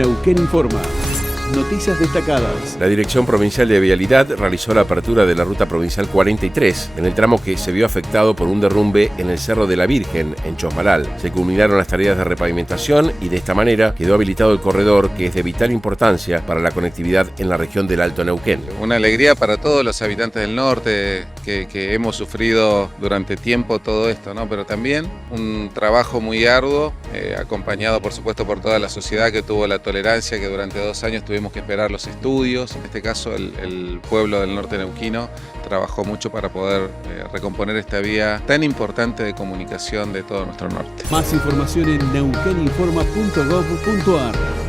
Neuquén Informa. Noticias destacadas. La Dirección Provincial de Vialidad realizó la apertura de la Ruta Provincial 43, en el tramo que se vio afectado por un derrumbe en el Cerro de la Virgen, en Chosmalal. Se culminaron las tareas de repavimentación y de esta manera quedó habilitado el corredor, que es de vital importancia para la conectividad en la región del Alto Neuquén. Una alegría para todos los habitantes del norte que hemos sufrido durante tiempo todo esto, ¿no? Pero también un trabajo muy arduo, acompañado por supuesto por toda la sociedad que tuvo la tolerancia, que durante 2 años tuvimos que esperar los estudios. En este caso el pueblo del norte neuquino trabajó mucho para poder recomponer esta vía tan importante de comunicación de todo nuestro norte. Más información en neuqueninforma.gov.ar.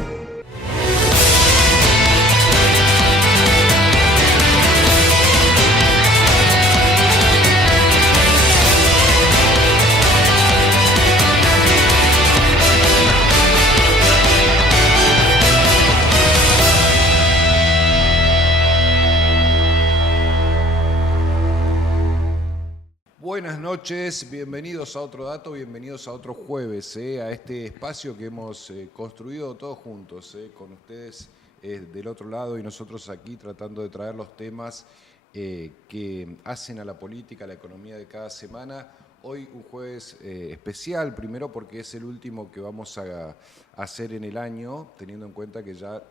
Buenas noches, bienvenidos a otro dato, bienvenidos a otro jueves, a este espacio que hemos construido todos juntos, con ustedes del otro lado y nosotros aquí tratando de traer los temas que hacen a la política, a la economía de cada semana. Hoy un jueves especial, primero porque es el último que vamos a hacer en el año, teniendo en cuenta que ya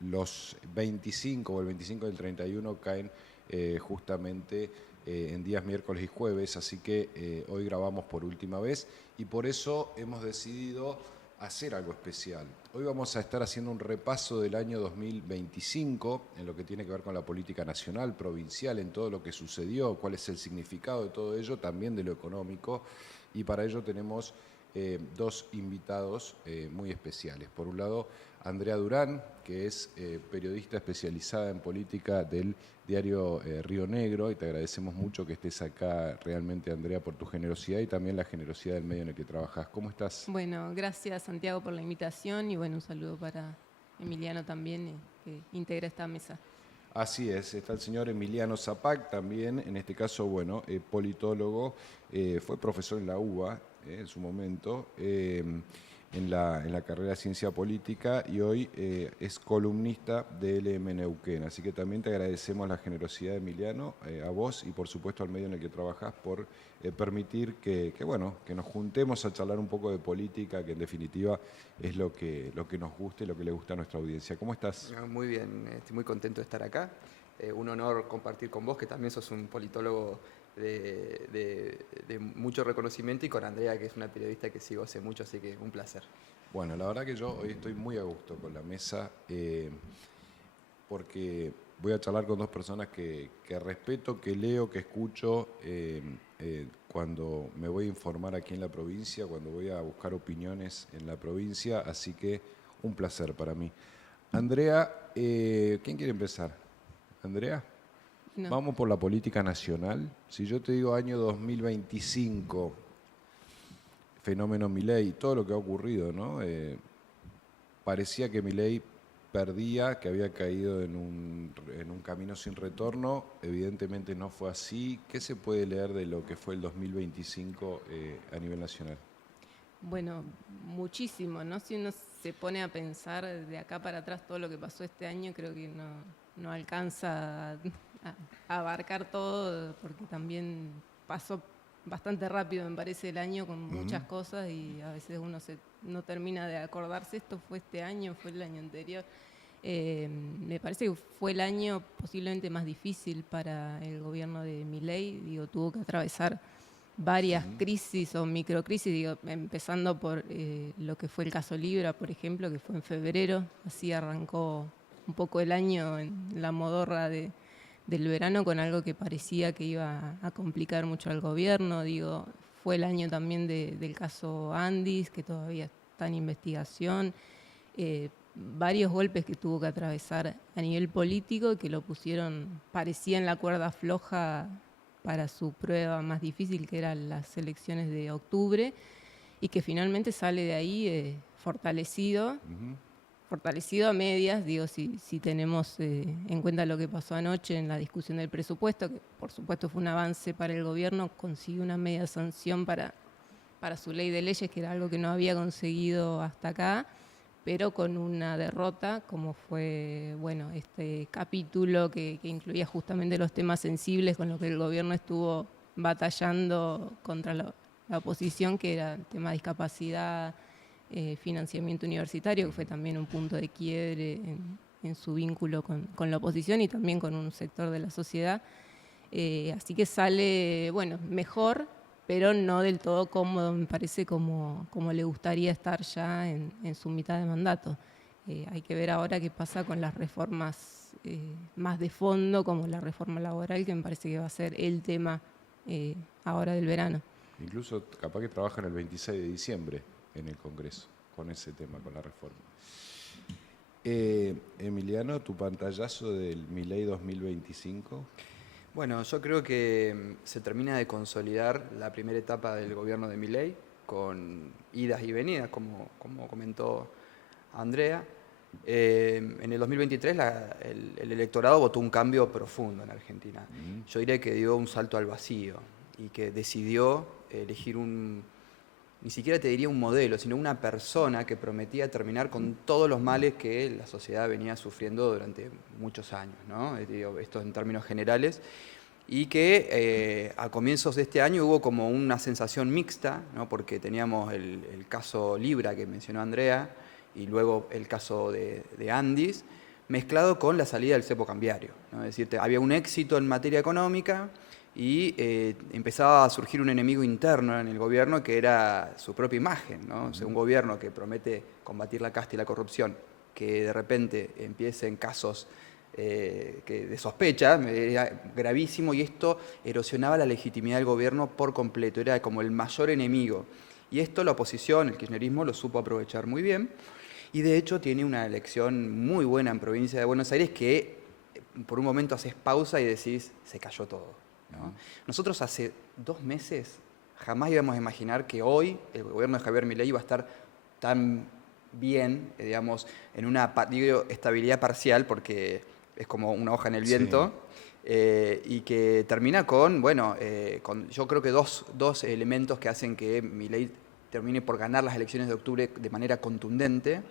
los 25 o el 25 del 31 caen justamente en días miércoles y jueves, así que hoy grabamos por última vez y por eso hemos decidido hacer algo especial. Hoy vamos a estar haciendo un repaso del año 2025 en lo que tiene que ver con la política nacional, provincial, en todo lo que sucedió, cuál es el significado de todo ello, también de lo económico, y para ello tenemos dos invitados muy especiales. Por un lado, Andrea Durán, que es periodista especializada en política del diario Río Negro, y te agradecemos mucho que estés acá realmente, Andrea, por tu generosidad y también la generosidad del medio en el que trabajas. ¿Cómo estás? Bueno, gracias Santiago por la invitación y bueno, un saludo para Emiliano también, que integra esta mesa. Así es, está el señor Emiliano Zapac también, en este caso, bueno, politólogo, fue profesor en la UBA en su momento, en la carrera de Ciencia Política, y hoy es columnista de LM Neuquén. Así que también te agradecemos la generosidad de Emiliano, a vos y por supuesto al medio en el que trabajás por permitir que nos juntemos a charlar un poco de política, que en definitiva es lo que nos gusta y lo que le gusta a nuestra audiencia. ¿Cómo estás? Muy bien, estoy muy contento de estar acá. Un honor compartir con vos, que también sos un politólogo de mucho reconocimiento, y con Andrea, que es una periodista que sigo hace mucho, así que un placer. Bueno, la verdad que yo hoy estoy muy a gusto con la mesa, porque voy a charlar con dos personas que respeto, que leo, que escucho cuando me voy a informar aquí en la provincia, cuando voy a buscar opiniones en la provincia, así que un placer para mí. Andrea, ¿quién quiere empezar? ¿Andrea? No. Vamos por la política nacional. Si yo te digo año 2025, fenómeno Milei, todo lo que ha ocurrido, ¿no? Parecía que Milei perdía, que había caído en un camino sin retorno. Evidentemente no fue así. ¿Qué se puede leer de lo que fue el 2025 a nivel nacional? Bueno, muchísimo, ¿no? Si uno se pone a pensar de acá para atrás todo lo que pasó este año, creo que no alcanza a abarcar todo, porque también pasó bastante rápido, me parece, el año, con muchas cosas, y a veces uno no termina de acordarse, esto fue este año, fue el año anterior. Me parece que fue el año posiblemente más difícil para el gobierno de Milei. Tuvo que atravesar varias crisis o microcrisis, empezando por lo que fue el caso Libra, por ejemplo, que fue en febrero. Así arrancó un poco el año en la modorra del verano, con algo que parecía que iba a complicar mucho al gobierno. Fue el año también del caso Andis, que todavía está en investigación. Varios golpes que tuvo que atravesar a nivel político, que lo pusieron, parecía, en la cuerda floja para su prueba más difícil, que eran las elecciones de octubre, y que finalmente sale de ahí fortalecido. Fortalecido a medias, si tenemos en cuenta lo que pasó anoche en la discusión del presupuesto, que por supuesto fue un avance para el gobierno, consiguió una media sanción para su ley de leyes, que era algo que no había conseguido hasta acá, pero con una derrota, como fue este capítulo que incluía justamente los temas sensibles con los que el gobierno estuvo batallando contra la oposición, que era el tema de discapacidad, financiamiento universitario, que fue también un punto de quiebre en su vínculo con la oposición y también con un sector de la sociedad. Así que sale, mejor, pero no del todo cómodo, me parece, como le gustaría estar ya en su mitad de mandato. Hay que ver ahora qué pasa con las reformas más de fondo, como la reforma laboral, que me parece que va a ser el tema ahora del verano. Incluso capaz que trabajan el 26 de diciembre en el Congreso con ese tema, con la reforma. Emiliano, tu pantallazo del Milei 2025. Bueno, yo creo que se termina de consolidar la primera etapa del gobierno de Milei, con idas y venidas, como comentó Andrea. En el 2023 el electorado votó un cambio profundo en Argentina. Yo diría que dio un salto al vacío y que decidió elegir ni siquiera te diría un modelo, sino una persona que prometía terminar con todos los males que la sociedad venía sufriendo durante muchos años, ¿no? Esto en términos generales. Y que a comienzos de este año hubo como una sensación mixta, ¿no? Porque teníamos el caso Libra que mencionó Andrea y luego el caso de Andis, mezclado con la salida del cepo cambiario, ¿no? Es decir, había un éxito en materia económica y empezaba a surgir un enemigo interno en el gobierno que era su propia imagen, ¿no? O sea, un gobierno que promete combatir la casta y la corrupción, que de repente empiece en casos de sospecha, era gravísimo, y esto erosionaba la legitimidad del gobierno por completo, era como el mayor enemigo. Y esto la oposición, el kirchnerismo, lo supo aprovechar muy bien, y de hecho tiene una elección muy buena en provincia de Buenos Aires que por un momento haces pausa y decís, se cayó todo, ¿no? Nosotros hace 2 meses jamás íbamos a imaginar que hoy el gobierno de Javier Milei iba a estar tan bien, digamos, en una estabilidad parcial, porque es como una hoja en el viento, y que termina con, yo creo que dos elementos que hacen que Milei termine por ganar las elecciones de octubre de manera contundente.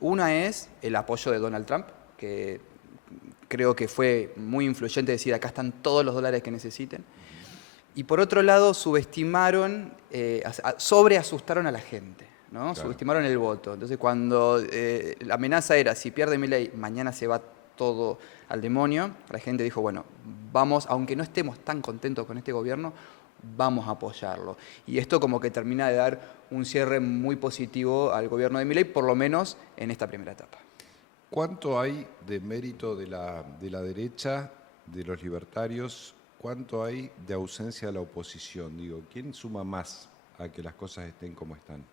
Una es el apoyo de Donald Trump, que creo que fue muy influyente decir, acá están todos los dólares que necesiten. Y por otro lado, sobreasustaron a la gente, ¿no? Claro. Subestimaron el voto. Entonces, cuando la amenaza era, si pierde Milei, mañana se va todo al demonio, la gente dijo, bueno, vamos, aunque no estemos tan contentos con este gobierno, vamos a apoyarlo. Y esto como que termina de dar un cierre muy positivo al gobierno de Milei, por lo menos en esta primera etapa. ¿Cuánto hay de mérito de la derecha, de los libertarios? ¿Cuánto hay de ausencia de la oposición? Digo, ¿quién suma más a que las cosas estén como están?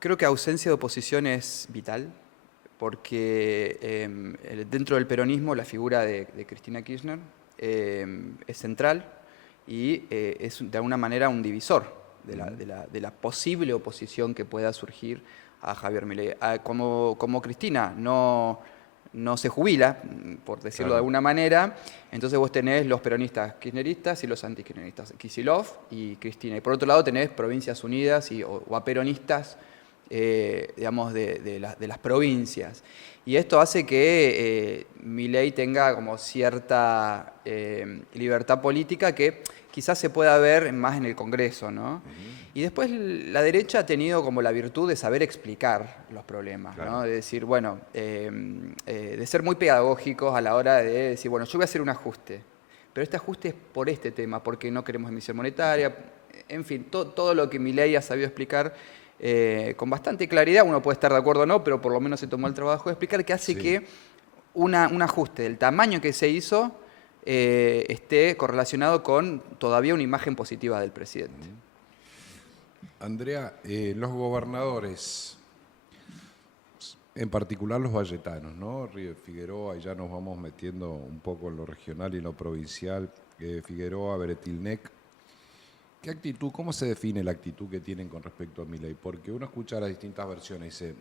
Creo que ausencia de oposición es vital, porque dentro del peronismo la figura de Cristina Kirchner es central y es de alguna manera un divisor de la posible oposición que pueda surgir a Javier Milei. Como Cristina no se jubila, por decirlo de alguna manera, entonces vos tenés los peronistas kirchneristas y los antikirchneristas, Kicillof y Cristina. Y por otro lado tenés Provincias Unidas o a peronistas, digamos, de las provincias. Y esto hace que Milei tenga como cierta libertad política que quizás se pueda ver más en el Congreso, ¿no? Y después la derecha ha tenido como la virtud de saber explicar los problemas, ¿no? De decir, bueno, de ser muy pedagógicos a la hora de decir, bueno, yo voy a hacer un ajuste, pero este ajuste es por este tema, porque no queremos emisión monetaria, en fin, todo lo que Milei ha sabido explicar con bastante claridad, uno puede estar de acuerdo o no, pero por lo menos se tomó el trabajo de explicar, que hace que un ajuste del tamaño que se hizo esté correlacionado con todavía una imagen positiva del presidente. Andrea, los gobernadores, en particular los valletanos, ¿no? Río Figueroa, y ya nos vamos metiendo un poco en lo regional y en lo provincial, Figueroa, Beretilnec, ¿qué actitud, cómo se define la actitud que tienen con respecto a Milei? Porque uno escucha las distintas versiones, dice,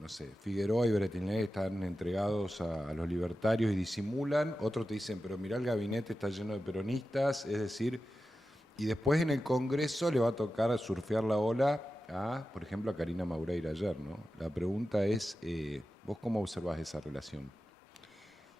no sé, Figueroa y Beretilnec están entregados a los libertarios y disimulan, otros te dicen, pero mirá, el gabinete está lleno de peronistas, es decir, y después en el Congreso le va a tocar surfear la ola por ejemplo, a Karina Maureira ayer, ¿no? La pregunta es, ¿vos cómo observás esa relación?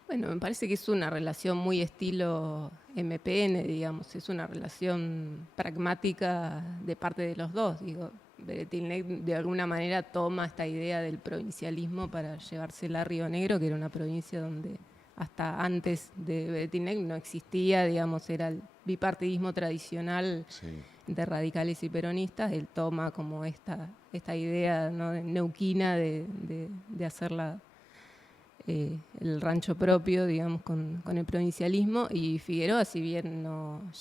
Bueno, me parece que es una relación muy estilo MPN, digamos, es una relación pragmática de parte de los dos. Digo, Beretilnec de alguna manera toma esta idea del provincialismo para llevársela a Río Negro, que era una provincia donde hasta antes de Beretilnec no existía, digamos, era el bipartidismo tradicional de radicales y peronistas. Él toma como esta idea, ¿no?, neuquina de hacerla el rancho propio, digamos, con el provincialismo, y Figueroa, si bien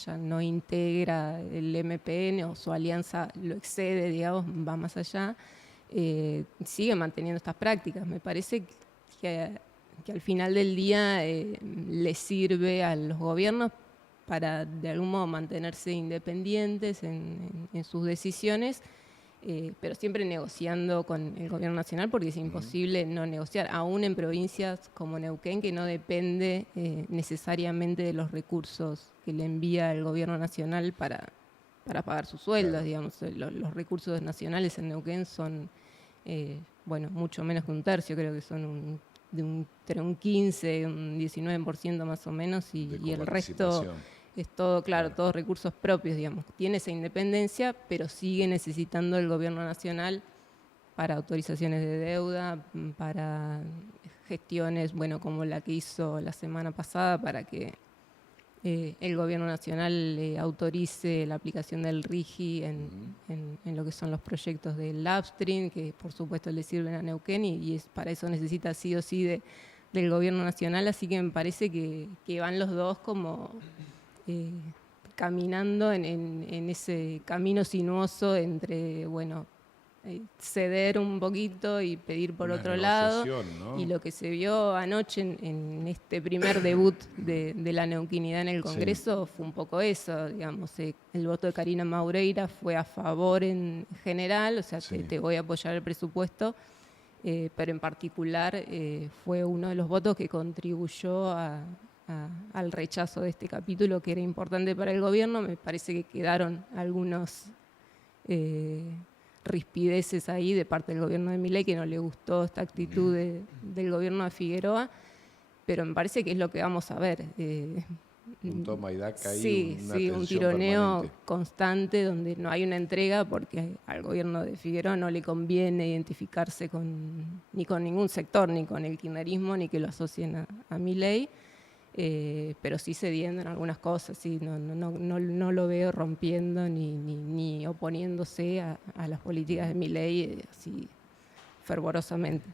ya no integra el MPN o su alianza lo excede, digamos, va más allá, sigue manteniendo estas prácticas. Me parece que al final del día le sirve a los gobiernos para de algún modo mantenerse independientes en sus decisiones, pero siempre negociando con el gobierno nacional, porque es imposible no negociar, aún en provincias como Neuquén, que no depende necesariamente de los recursos que le envía el gobierno nacional para pagar sus sueldos, digamos. Los recursos nacionales en Neuquén son, mucho menos que un tercio, creo que son entre un 15, un 19% más o menos, y el resto es todo, claro, todos recursos propios, digamos. Tiene esa independencia, pero sigue necesitando el gobierno nacional para autorizaciones de deuda, para gestiones, como la que hizo la semana pasada, para que el gobierno nacional autorice la aplicación del RIGI en lo que son los proyectos del upstream, que por supuesto le sirven a Neuquén, y para eso necesita sí o sí del gobierno nacional. Así que me parece que van los dos como caminando en ese camino sinuoso entre, ceder un poquito y pedir por otro lado, ¿no? Y lo que se vio anoche en este primer debut de la neuquinidad en el Congreso fue un poco eso, digamos. El voto de Karina Maureira fue a favor en general, o sea, te voy a apoyar el presupuesto, pero en particular fue uno de los votos que contribuyó al rechazo de este capítulo, que era importante para el gobierno. Me parece que quedaron algunos rispideces ahí de parte del gobierno de Milei, que no le gustó esta actitud del gobierno de Figueroa, pero me parece que es lo que vamos a ver. Un toma y daca ahí, un tironeo permanente, constante, donde no hay una entrega, porque al gobierno de Figueroa no le conviene identificarse ni con ningún sector, ni con el kirchnerismo, ni que lo asocien a Milei. Pero sí cediendo en algunas cosas, no lo veo rompiendo ni oponiéndose a las políticas de Milei así fervorosamente.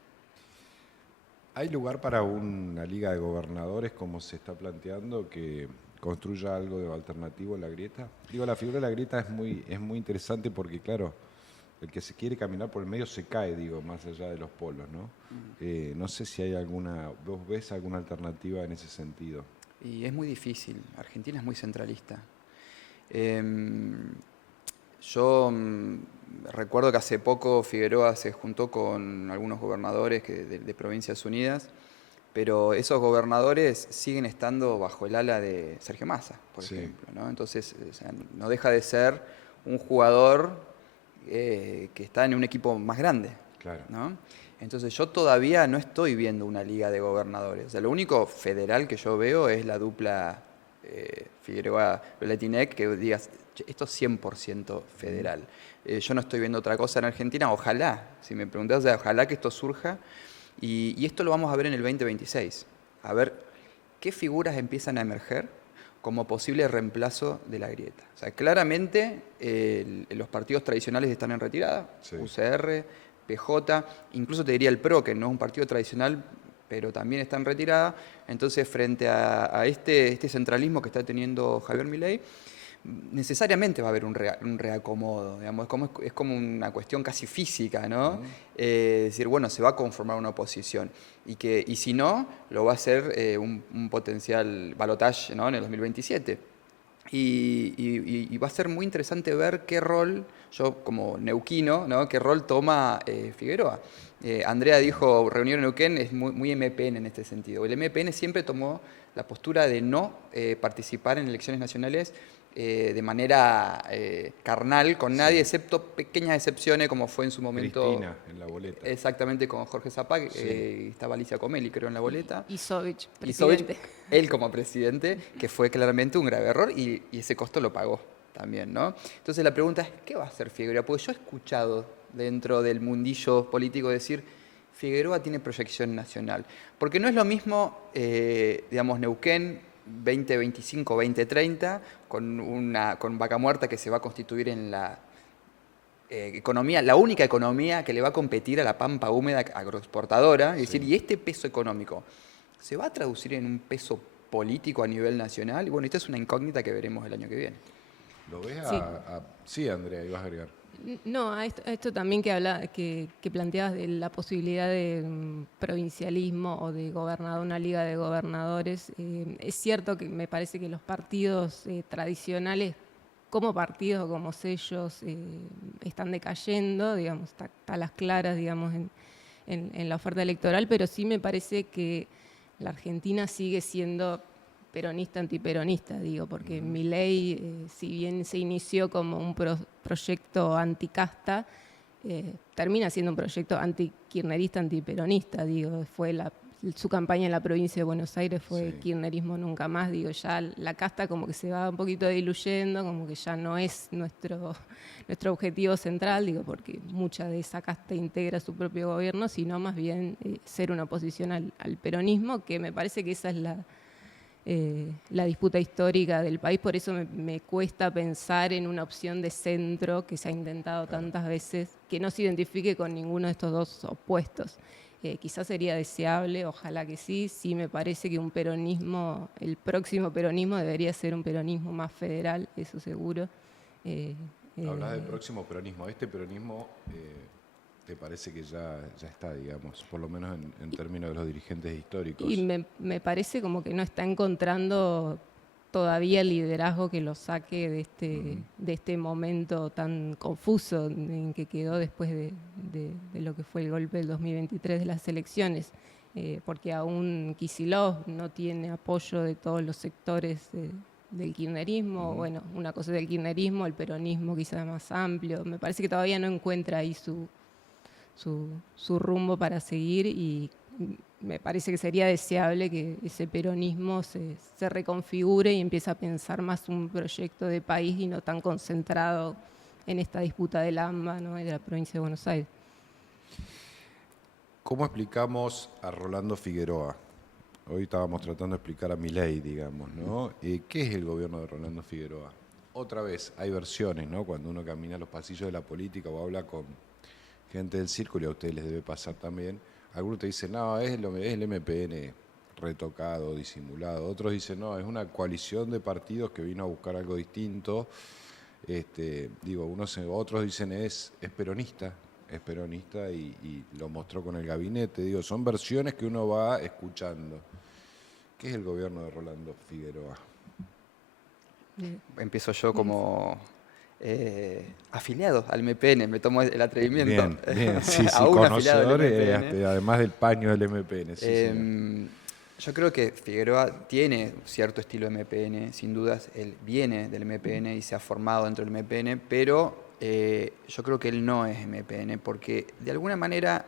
¿Hay lugar para una liga de gobernadores, como se está planteando, que construya algo de alternativo en la grieta? Digo, la figura de la grieta es muy interesante porque, claro, el que se quiere caminar por el medio se cae, más allá de los polos, ¿no? No sé si hay ¿vos ves alguna alternativa en ese sentido? Y es muy difícil. Argentina es muy centralista. Yo recuerdo que hace poco Figueroa se juntó con algunos gobernadores de Provincias Unidas, pero esos gobernadores siguen estando bajo el ala de Sergio Massa, por ejemplo, ¿no? Entonces, no deja de ser un jugador que está en un equipo más grande, claro, ¿no? Entonces yo todavía no estoy viendo una liga de gobernadores. O sea, lo único federal que yo veo es la dupla Figueroa-Beretilnec, que digas, esto es 100% federal. Yo no estoy viendo otra cosa en Argentina. Ojalá, si me preguntás, ojalá que esto surja. Y esto lo vamos a ver en el 2026. A ver qué figuras empiezan a emerger como posible reemplazo de la grieta. O sea, claramente los partidos tradicionales están en retirada, UCR, PJ, incluso te diría el PRO, que no es un partido tradicional, pero también está en retirada. Entonces, frente a este centralismo que está teniendo Javier Milei, necesariamente va a haber un reacomodo, digamos. Es como una cuestión casi física, ¿no? Decir, bueno, se va a conformar una oposición y si no, lo va a hacer un potencial balotaje, ¿no?, en el 2027. Y va a ser muy interesante ver qué rol, yo como neuquino, ¿no?, qué rol toma Figueroa. Andrea dijo, reunión en Neuquén es muy MPN en este sentido. El MPN siempre tomó la postura de no participar en elecciones nacionales de manera carnal con nadie, excepto pequeñas excepciones, como fue en su momento... Cristina, en la boleta. Exactamente, con Jorge Zapac, estaba Alicia Comelli, creo, en la boleta. Y Sovich, Y Sovich, presidente. él como presidente, que fue claramente un grave error y ese costo lo pagó también, ¿no? Entonces la pregunta es, ¿qué va a hacer Figueroa? Porque yo he escuchado dentro del mundillo político decir, Figueroa tiene proyección nacional. Porque no es lo mismo, digamos, Neuquén 2025, 2030, con Vaca Muerta que se va a constituir en la economía, la única economía que le va a competir a la pampa húmeda agroexportadora. Es decir, ¿y este peso económico se va a traducir en un peso político a nivel nacional? Y bueno, esta es una incógnita que veremos el año que viene. ¿Lo ves Sí. Sí, Andrea, ibas a agregar. No, a esto también que planteabas de la posibilidad de provincialismo o de una liga de gobernadores. Es cierto que me parece que los partidos tradicionales, como partidos o como sellos, están decayendo, digamos, está a las claras, digamos, en la oferta electoral, pero sí me parece que la Argentina sigue siendo peronista, antiperonista, digo, porque Milei, si bien se inició como un proyecto anticasta, termina siendo un proyecto antikirchnerista, antiperonista, digo, su campaña en la provincia de Buenos Aires fue kirchnerismo nunca más, digo, ya la casta como que se va un poquito diluyendo, como que ya no es nuestro objetivo central, digo, porque mucha de esa casta integra su propio gobierno, sino más bien ser una oposición al peronismo, que me parece que esa es la disputa histórica del país, por eso me cuesta pensar en una opción de centro que se ha intentado tantas veces, que no se identifique con ninguno de estos dos opuestos. Quizás sería deseable, ojalá que sí me parece que el próximo peronismo debería ser un peronismo más federal, eso seguro. Hablas del próximo peronismo. Este peronismo te parece que ya está, digamos, por lo menos en términos de los dirigentes históricos. Y me parece como que no está encontrando todavía el liderazgo que lo saque de este momento tan confuso en que quedó después de lo que fue el golpe del 2023 de las elecciones, porque aún Kicillof no tiene apoyo de todos los sectores del kirchnerismo. Bueno, una cosa es el kirchnerismo, el peronismo quizás más amplio. Me parece que todavía no encuentra ahí su rumbo para seguir y me parece que sería deseable que ese peronismo se reconfigure y empiece a pensar más un proyecto de país y no tan concentrado en esta disputa del AMBA, ¿no?, y de la provincia de Buenos Aires. ¿Cómo explicamos a Rolando Figueroa? Hoy estábamos tratando de explicar a Milei, digamos, ¿no? ¿Qué es el gobierno de Rolando Figueroa? Otra vez, hay versiones, ¿no? Cuando uno camina los pasillos de la política o habla con gente del círculo, y a ustedes les debe pasar también, algunos te dicen, no, es el MPN retocado, disimulado. Otros dicen, no, es una coalición de partidos que vino a buscar algo distinto. Otros dicen, es peronista y lo mostró con el gabinete. Digo, son versiones que uno va escuchando. ¿Qué es el gobierno de Rolando Figueroa? Empiezo yo como afiliado al MPN, me tomo el atrevimiento. Bien, sí, Aún afiliado al conocedores, MPN. Además del paño del MPN. Sí, señor. Yo creo que Figueroa tiene cierto estilo MPN, sin dudas, él viene del MPN y se ha formado dentro del MPN, pero yo creo que él no es MPN, porque de alguna manera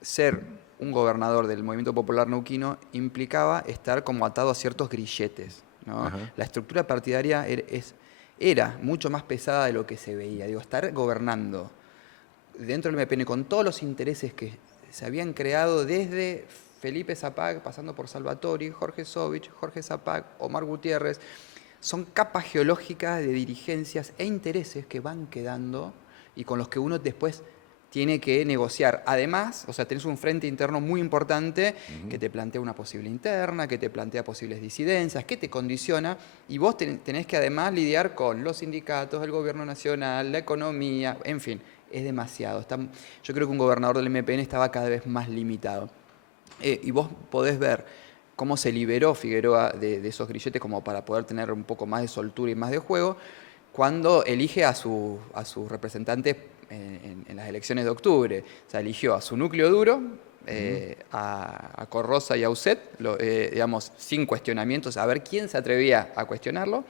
ser un gobernador del Movimiento Popular Neuquino implicaba estar como atado a ciertos grilletes, ¿no? La estructura partidaria era mucho más pesada de lo que se veía. Digo, estar gobernando dentro del MPN con todos los intereses que se habían creado desde Felipe Zapac, pasando por Salvatori, Jorge Sovich, Jorge Zapac, Omar Gutiérrez, son capas geológicas de dirigencias e intereses que van quedando y con los que uno después tiene que negociar. Además, o sea, tenés un frente interno muy importante que te plantea una posible interna, que te plantea posibles disidencias, que te condiciona, y vos tenés que además lidiar con los sindicatos, el gobierno nacional, la economía, en fin, es demasiado. Yo creo que un gobernador del MPN estaba cada vez más limitado. Y vos podés ver cómo se liberó Figueroa de esos grilletes como para poder tener un poco más de soltura y más de juego, cuando elige a sus representantes en las elecciones de octubre. O sea, eligió a su núcleo duro, a Corrosa y a Uset, digamos, sin cuestionamientos, a ver quién se atrevía a cuestionarlo,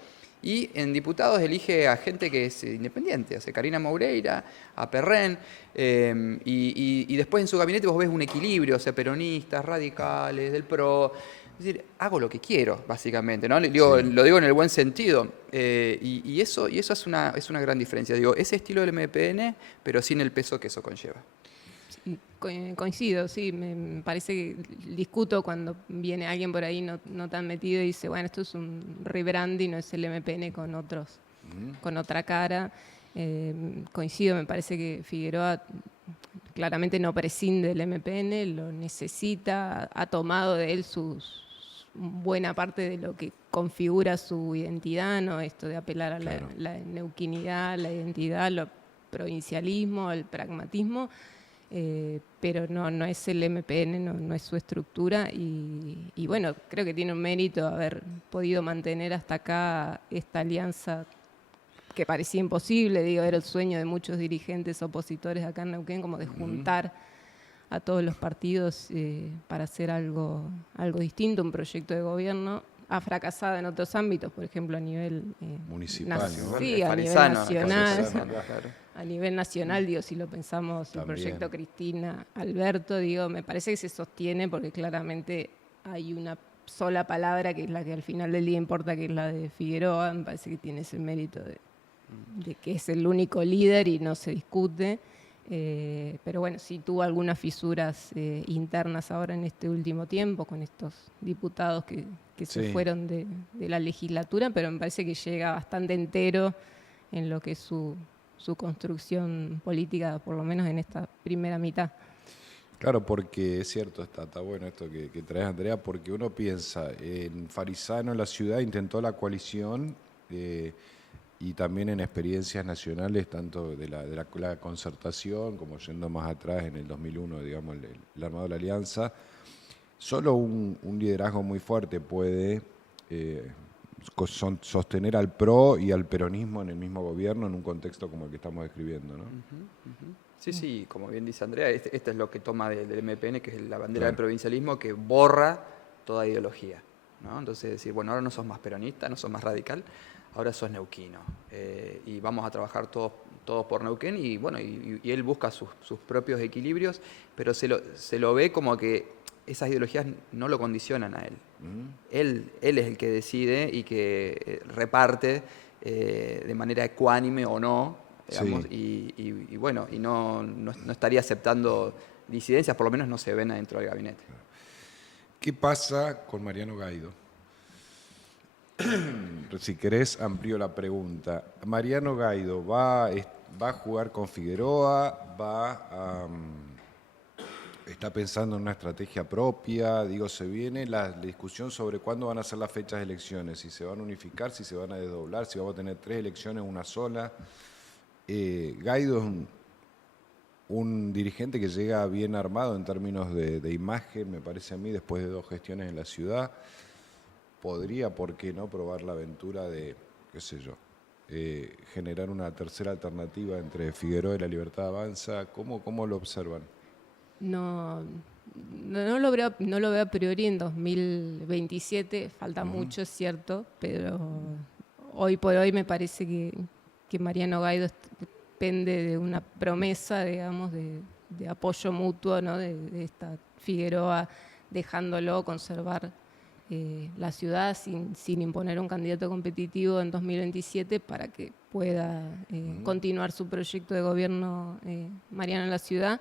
Y en diputados elige a gente que es independiente, o sea, Karina Moureira, a Perren, y después en su gabinete vos ves un equilibrio, o sea, peronistas, radicales, del PRO. Es decir, hago lo que quiero, básicamente, ¿no? Digo, lo digo en el buen sentido. Y eso es una gran diferencia. Digo, ese estilo del MPN, pero sin el peso que eso conlleva. Sí, coincido, sí, me parece que discuto cuando viene alguien por ahí no tan metido y dice, bueno, esto es un rebranding, no es el MPN con con otra cara. Coincido, me parece que Figueroa claramente no prescinde del MPN, lo necesita, ha tomado de él buena parte de lo que configura su identidad, ¿no? Esto de apelar a la neuquinidad, la identidad, el provincialismo, el pragmatismo. Pero no es el MPN, no es su estructura y bueno, creo que tiene un mérito haber podido mantener hasta acá esta alianza que parecía imposible, digo, era el sueño de muchos dirigentes opositores acá en Neuquén, como de juntar a todos los partidos para hacer algo distinto, un proyecto de gobierno. Ha fracasado en otros ámbitos, por ejemplo, a nivel municipal, ¿no? Sí, a nivel nacional. A nivel nacional, digo, si lo pensamos, el proyecto Cristina Alberto, digo, me parece que se sostiene porque claramente hay una sola palabra que es la que al final del día importa, que es la de Figueroa. Me parece que tiene ese mérito de que es el único líder y no se discute. Pero bueno, sí tuvo algunas fisuras internas ahora en este último tiempo con estos diputados que se fueron de la legislatura, pero me parece que llega bastante entero en lo que es su construcción política, por lo menos en esta primera mitad. Claro, porque es cierto, está bueno esto que traes, Andrea, porque uno piensa, en Farisano, en la ciudad, intentó la coalición y también en experiencias nacionales, tanto de la concertación, como yendo más atrás en el 2001, digamos, el armado de la alianza. Solo un liderazgo muy fuerte puede sostener al PRO y al peronismo en el mismo gobierno en un contexto como el que estamos describiendo, ¿no? Sí, como bien dice Andrea, esto es lo que toma del MPN, que es la bandera del provincialismo, que borra toda ideología, ¿no? Entonces decir, bueno, ahora no sos más peronista, no sos más radical, ahora sos neuquino. Y vamos a trabajar todos por Neuquén, y bueno, y él busca sus propios equilibrios, pero se lo ve como que esas ideologías no lo condicionan a él. Él es el que decide y que reparte de manera ecuánime o no, digamos, y bueno, y no estaría aceptando disidencias, por lo menos no se ven adentro del gabinete. ¿Qué pasa con Mariano Gaido? Si querés, amplío la pregunta. Mariano Gaido va a jugar con Figueroa, está pensando en una estrategia propia, digo, se viene la discusión sobre cuándo van a ser las fechas de elecciones, si se van a unificar, si se van a desdoblar, si vamos a tener 3 elecciones, una sola. Gaido es un dirigente que llega bien armado en términos de imagen, me parece a mí, después de 2 gestiones en la ciudad. Podría, ¿por qué no?, probar la aventura de, qué sé yo, generar una tercera alternativa entre Figueroa y La Libertad Avanza. ¿Cómo lo observan? No lo veo a priori en 2027, falta mucho, es cierto, pero hoy por hoy me parece que Mariano Gaido depende de una promesa, digamos, de apoyo mutuo, ¿no? de esta Figueroa dejándolo conservar la ciudad sin imponer un candidato competitivo en 2027 para que pueda continuar su proyecto de gobierno Mariano en la ciudad.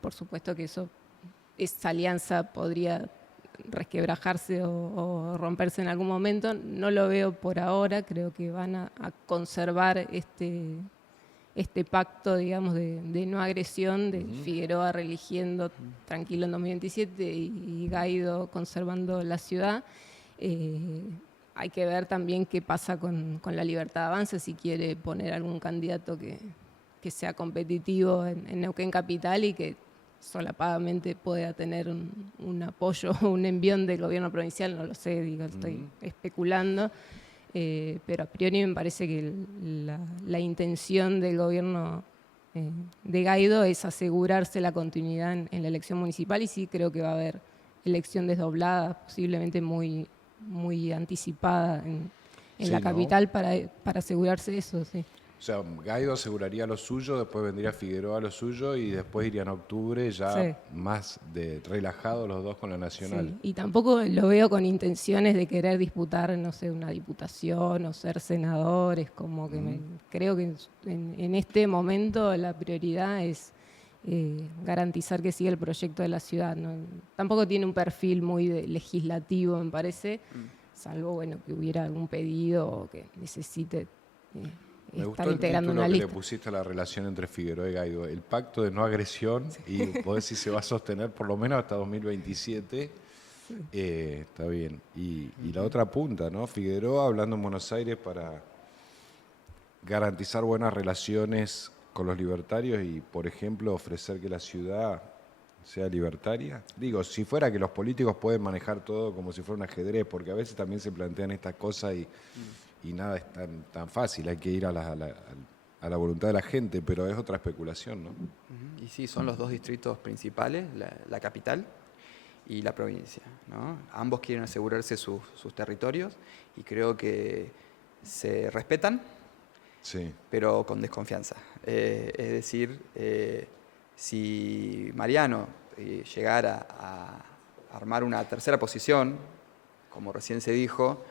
Por supuesto que esa alianza podría resquebrajarse o romperse en algún momento. No lo veo por ahora, creo que van a conservar este pacto, digamos, de no agresión, de Figueroa reeligiendo tranquilo en 2027 y Gaido conservando la ciudad. Hay que ver también qué pasa con La Libertad Avanza, si quiere poner algún candidato que sea competitivo en Neuquén Capital y que solapadamente pueda tener un apoyo o un envión del gobierno provincial, no lo sé, digo, estoy especulando, pero a priori me parece que la intención del gobierno de Gaido es asegurarse la continuidad en la elección municipal, y sí creo que va a haber elección desdoblada, posiblemente muy, muy anticipada en Sí, la ¿no? capital para asegurarse eso, sí. O sea, Guaido aseguraría lo suyo, después vendría Figueroa lo suyo y después irían a octubre ya Sí. más relajados los dos con la Nacional. Sí, y tampoco lo veo con intenciones de querer disputar, no sé, una diputación o ser senadores, como que creo que en este momento la prioridad es garantizar que siga el proyecto de la ciudad, ¿no? Tampoco tiene un perfil muy legislativo, me parece, salvo bueno que hubiera algún pedido o que necesite Me gustó estar el integrando título una que lista. le pusiste a la relación entre Figueroa y Guaido, el pacto de no agresión, y vos decís se va a sostener por lo menos hasta 2027. Está bien. Y la otra punta, ¿no? Figueroa hablando en Buenos Aires para garantizar buenas relaciones con los libertarios y, por ejemplo, ofrecer que la ciudad sea libertaria. Digo, si fuera que los políticos pueden manejar todo como si fuera un ajedrez, porque a veces también se plantean estas cosas y nada es tan fácil, hay que ir a la voluntad de la gente, pero es otra especulación, ¿no? Y sí, son los dos distritos principales, la capital y la provincia, ¿no? Ambos quieren asegurarse sus territorios y creo que se respetan, Sí. pero con desconfianza. Es decir, si Mariano llegara a armar una tercera posición, como recién se dijo,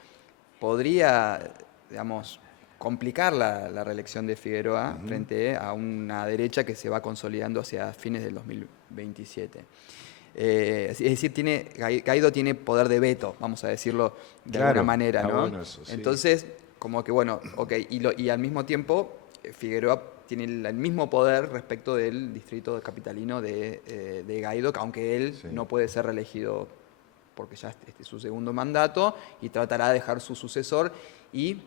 podría, digamos, complicar la reelección de Figueroa frente a una derecha que se va consolidando hacia fines del 2027. Es decir, Guaido tiene poder de veto, vamos a decirlo de Claro, alguna manera, está ¿no? bueno eso, sí. Entonces, como que bueno, ok, y al mismo tiempo Figueroa tiene el mismo poder respecto del distrito capitalino de Guaido, aunque él Sí. no puede ser reelegido porque ya este es su segundo mandato y tratará de dejar su sucesor. Y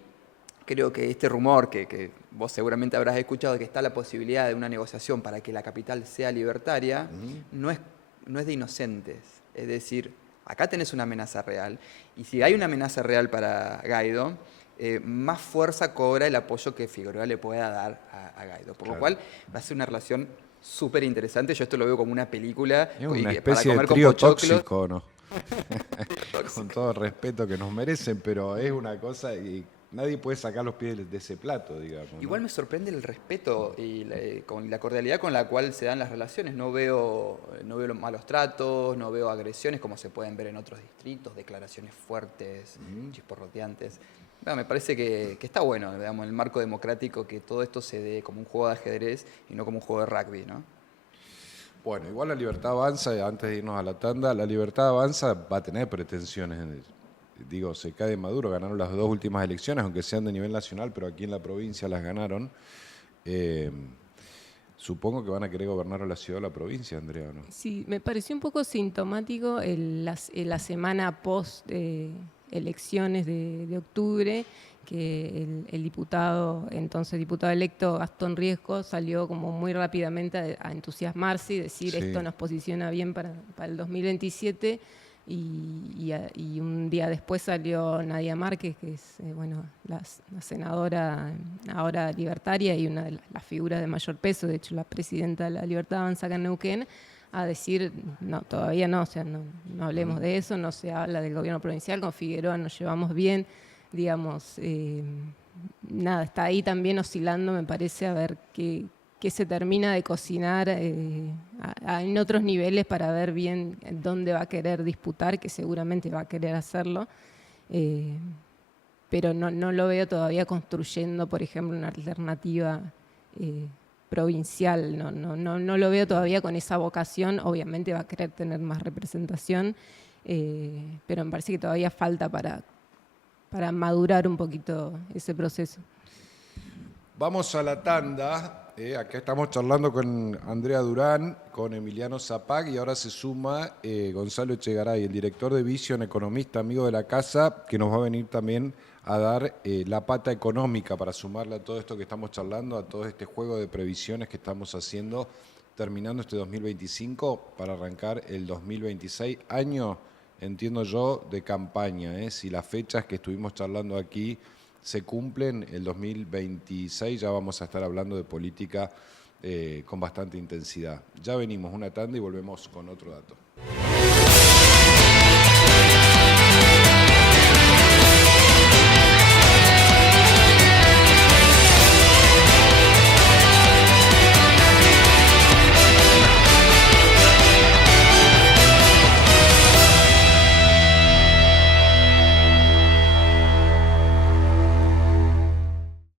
creo que este rumor que vos seguramente habrás escuchado, que está la posibilidad de una negociación para que la capital sea libertaria, no es de inocentes. Es decir, acá tenés una amenaza real, y si hay una amenaza real para Guaido, más fuerza cobra el apoyo que Figueroa le pueda dar a Guaido. Por lo cual va a ser una relación súper interesante. Yo esto lo veo como una película Es una para especie de comer con trío pochoclos. tóxico, ¿no? Con todo el respeto que nos merecen, pero es una cosa y nadie puede sacar los pies de ese plato, digamos, ¿no? Igual me sorprende el respeto y con la cordialidad con la cual se dan las relaciones. No veo los malos tratos, no veo agresiones como se pueden ver en otros distritos, declaraciones fuertes, chisporroteantes. No, me parece que está bueno, digamos, el marco democrático, que todo esto se dé como un juego de ajedrez y no como un juego de rugby, ¿no? Bueno, igual la Libertad Avanza, antes de irnos a la tanda, la Libertad Avanza va a tener pretensiones. Digo, se cae de Maduro, ganaron las dos últimas elecciones, aunque sean de nivel nacional, pero aquí en la provincia las ganaron. Supongo que van a querer gobernar a la ciudad o la provincia, Andrea, ¿no? Sí, me pareció un poco sintomático la semana post elecciones de octubre, que el diputado, entonces diputado electo Gastón Riesco, salió como muy rápidamente a entusiasmarse y decir Sí. esto nos posiciona bien para el 2027. Y un día después salió Nadia Márquez, que es la senadora ahora libertaria y una de las figuras de mayor peso, de hecho la presidenta de la Libertad Avanza acá en Neuquén, a decir, no, todavía no, o sea, no hablemos de eso, no se habla del gobierno provincial, con Figueroa nos llevamos bien, digamos, nada, está ahí también oscilando, me parece, a ver qué se termina de cocinar en otros niveles para ver bien dónde va a querer disputar, que seguramente va a querer hacerlo, pero no lo veo todavía construyendo, por ejemplo, una alternativa provincial, no lo veo todavía con esa vocación. Obviamente va a querer tener más representación, pero me parece que todavía falta para madurar un poquito ese proceso. Vamos a la tanda. Acá estamos charlando con Andrea Durán, con Emiliano Zapag y ahora se suma Gonzalo Echegaray, el director de Vision, economista, amigo de la casa, que nos va a venir también a dar la pata económica para sumarle a todo esto que estamos charlando, a todo este juego de previsiones que estamos haciendo, terminando este 2025 para arrancar el 2026, año, entiendo yo, de campaña. Si las fechas que estuvimos charlando aquí se cumplen, el 2026 ya vamos a estar hablando de política con bastante intensidad. Ya venimos una tanda y volvemos con otro dato.